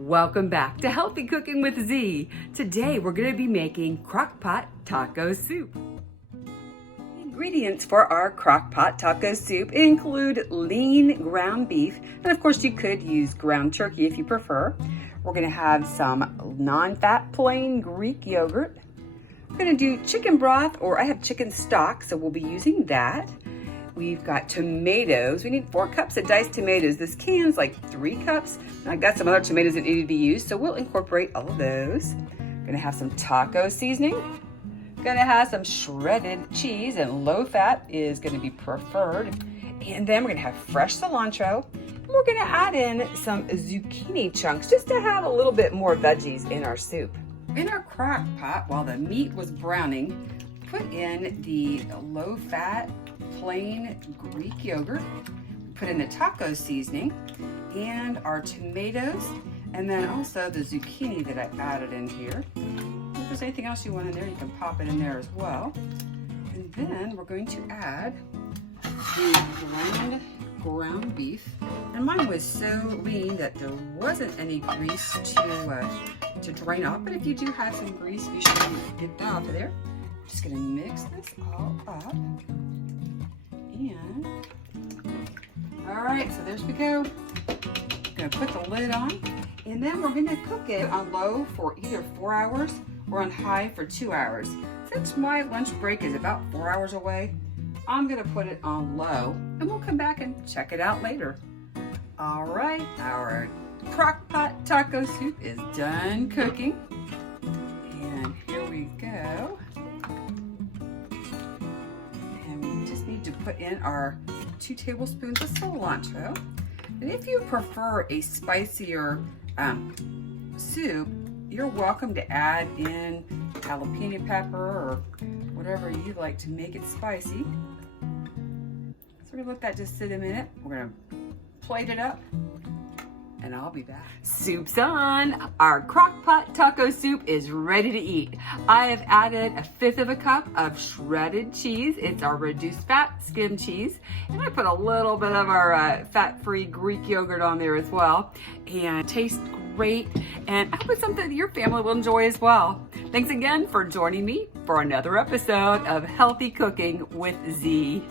Welcome back to Healthy Cooking with Z. Today we're going to be making crock pot taco soup. Ingredients for our crock pot taco soup include lean ground beef, and of course you could use ground turkey if you prefer. We're going to have some non-fat plain Greek yogurt. We're going to do chicken broth, or I have chicken stock, so we'll be using that. We've got tomatoes. We need 4 cups of diced tomatoes. This can's like 3 cups. And I've got some other tomatoes that need to be used, so we'll incorporate all of those. Gonna have some taco seasoning. Gonna have some shredded cheese, and low fat is gonna be preferred. And then we're gonna have fresh cilantro. And we're gonna add in some zucchini chunks just to have a little bit more veggies in our soup. In our crock pot, while the meat was browning, put in the low fat plain Greek yogurt, put in the taco seasoning and our tomatoes, and then also the zucchini that I added in here. If there's anything else you want in there, you can pop it in there as well. And then we're going to add the ground beef. And mine was so lean that there wasn't any grease to drain off, but if you do have some grease, you should get that off of there. I'm just gonna mix this all up. And, all right, so there's we go. Gonna put the lid on, and then we're gonna cook it on low for either 4 hours or on high for 2 hours. Since my lunch break is about 4 hours away, I'm gonna put it on low, and we'll come back and check it out later. All right, our crock pot taco soup is done cooking. And here we go. To put in our 2 tablespoons of cilantro. And if you prefer a spicier soup, you're welcome to add in jalapeno pepper or whatever you like to make it spicy. So we're gonna let that just sit a minute. We're gonna plate it up, and I'll be back. Soup's on. Our crock pot taco soup is ready to eat. I have added 1/5 of a cup of shredded cheese. It's our reduced fat skim cheese. And I put a little bit of our fat-free Greek yogurt on there as well. And it tastes great. And I hope it's something that your family will enjoy as well. Thanks again for joining me for another episode of Healthy Cooking with Z.